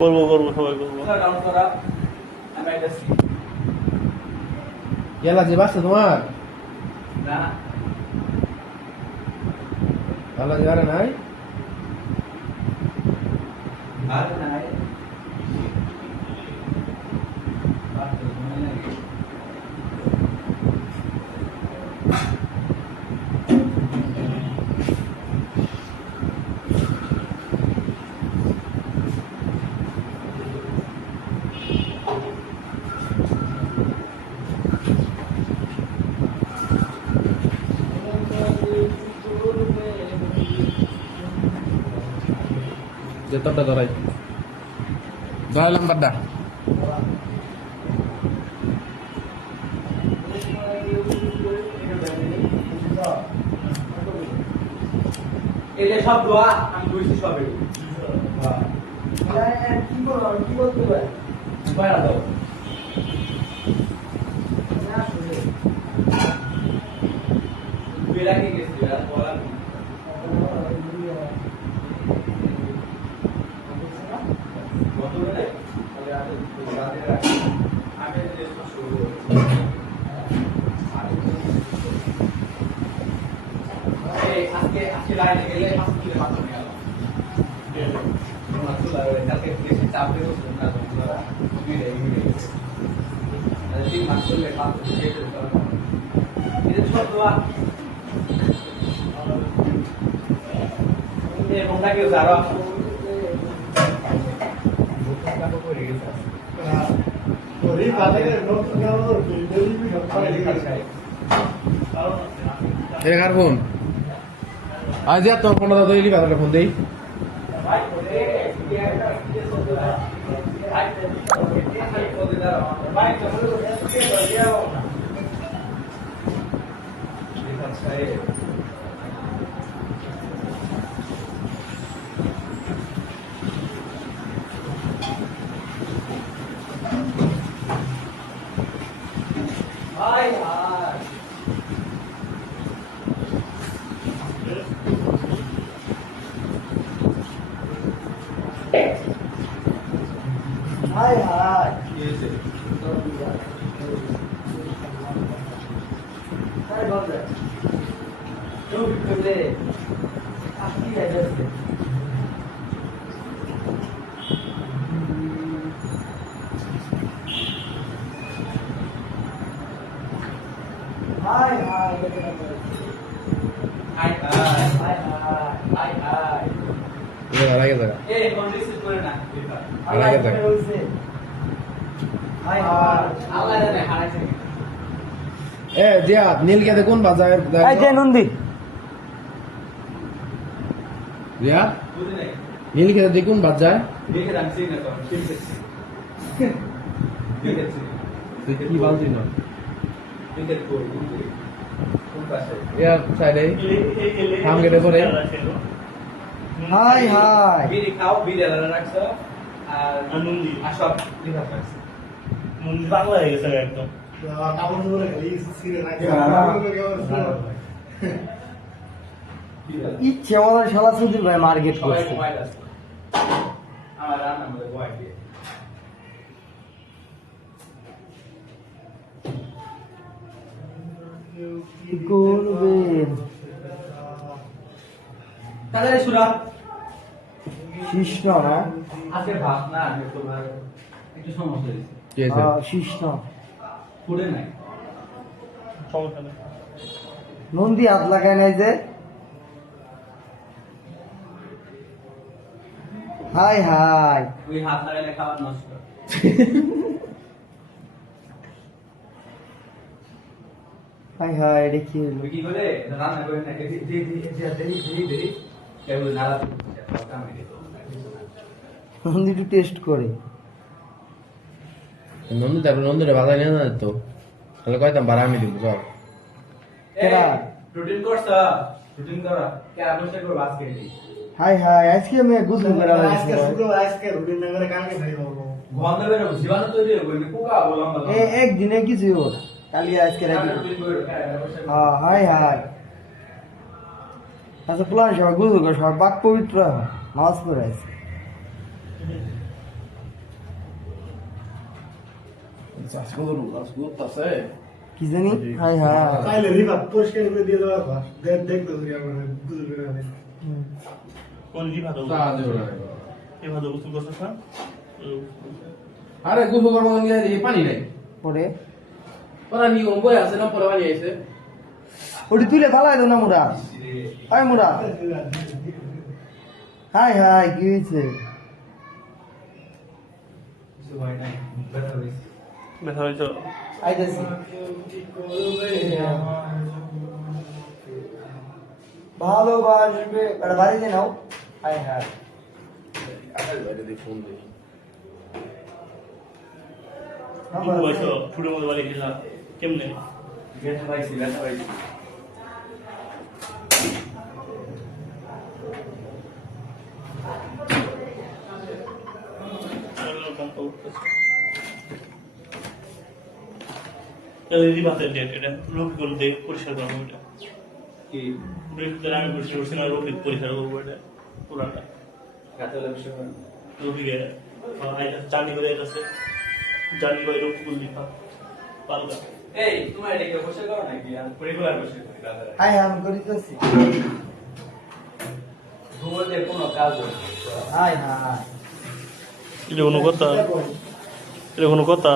করবো করবো সবাই করবো। গেলা যে বাসা তোমার ভালো যে আরে নাই যে তোরটা ধরাই ধরাইলাম বাড্ডা এলে সব দোয়া আমি বুঝছি সবে কি করবো কি করতে পারি বাইরে দাও বেলাকে গেছি আর বলা আজকে লাইনে গেলে 5 কিলো মাত্র নিয়ে গেল কালকে দেশে চাপ দেবো না তোমরা মিলে তিন মাস চললে 5 কিলো এটা সব দোয়া এরকমটা কেউ যারা কার ফোন আজ তোর ফোনটা তৈরি বাজারে ফোন দেই হাই হাই হাই বন্ধু তো বিপদে আসি যাচ্ছে high high high high high high আগে জায়গা এ কোন রিসিভ করে না আগে জায়গা হাই হাই আল্লাহ জানে হারাইছে এ জিয়াদ নীলকে দেখুন বাজার এই যে নন্দী জিয়াদ বুঝি নাই নীলকে দেখুন বাজার দেখে রাখছি না তো ঠিক আছে ঠিক আছে তুই কি বলছিস না ঠিক আছে কোন পাশে ইয়ার সাইডে কাম কেটে পড়ে হাই হাই বিড়ি খাও বিড়ি আলাদা রাখছো আর আনন্দি আর সব লিখা রাখছো মন্দির বাংলা হয়ে গেছে একদম ইচ্ছে আমাদের শালা সুধীর ভাই মার্কেট সবাই করছে মোবাইল আছে আমার রান্নার মধ্যে মোবাইল দিয়ে কি করবেন তাহলে সুরা শিষ্ণ না আজকে ভাত না তোমার একটু সমস্যা হয়েছে কি আছে শিষ্ণ ফুটে নাই সমস্যা নেই। নন্দী হাত লাগায় নাই যে হাই হাই ওই হাত লাগাইলে খাবার নষ্ট হাই হাই এটা কি হলো ওই কি করে রান্না করে না দেরি কেবল নাড়া নন্দী একটু টেস্ট করে নন্দু তারপরে নন্দুরে বাজার নিয়ে না তো তাহলে কয়তাম ভাড়া আমি দিব সব কেডা? রুটিন করছ রুটিন করা কে আবশ্যক করে বাস কেটে হাই হাই আজকে আমি গুজব মেরা লাগছে গন্ধ বের হবে জীবাণু তৈরি হবে না পোকা বললাম এ একদিনে কিছু হবে না। কালি আজকে রাখি হাই হাই আচ্ছা প্লান সবাই গুজব করে সবাই বাক পবিত্র হয় নামাজ পড়ে আছে আজকে তো আজকে আছে কি জানি হাই হাই তাইলে রিভার পরিষ্কার করে দিয়ে দেওয়া কথা দেখতে যদি আমরা বুঝবে না কোন জি ভালো তা দেব না এ ভালো গোসল করছিস না আরে গোসল করবো নিয়ে এই পানি নাই পরে ওরা নিয়ে বই আছে না পরে পানি আইছে ওটি তুলে ফালাই দাও না মুরা আয় মুরা হাই হাই কি হয়েছে সুবাই নাই ব্যথা হয়েছে ব্যথা হয়েছে আইতেছি ভালোবাসবে এটা বাড়িতে নাও হাই হাই আরে বাইরে দিয়ে ফোন দেই দুটো বয়স ছুটের মধ্যে বাড়ি গেছিলাম কেমনে ব্যথা পাইছি ব্যথা পাইছি দিদি ভাতের ডেট এটা রফিকুল দিয়ে পরিষ্কার করবো এটা কি রফিকুল আমি পরিষ্কার করছি না রফিক পরিষ্কার করবো এটা পুরাটা গাতলা বিষয় রফিকে জার্নি করে আছে জার্নি করে রফিকুল লিখা পালকা এই তোমার এদিকে বসে করো নাকি আর পরিবার বসে করি গাতলা হাই আমি করিতেছি ঘুমোতে কোনো কাজ হয় হাই হাই এটা কোনো কথা এটা কোনো কথা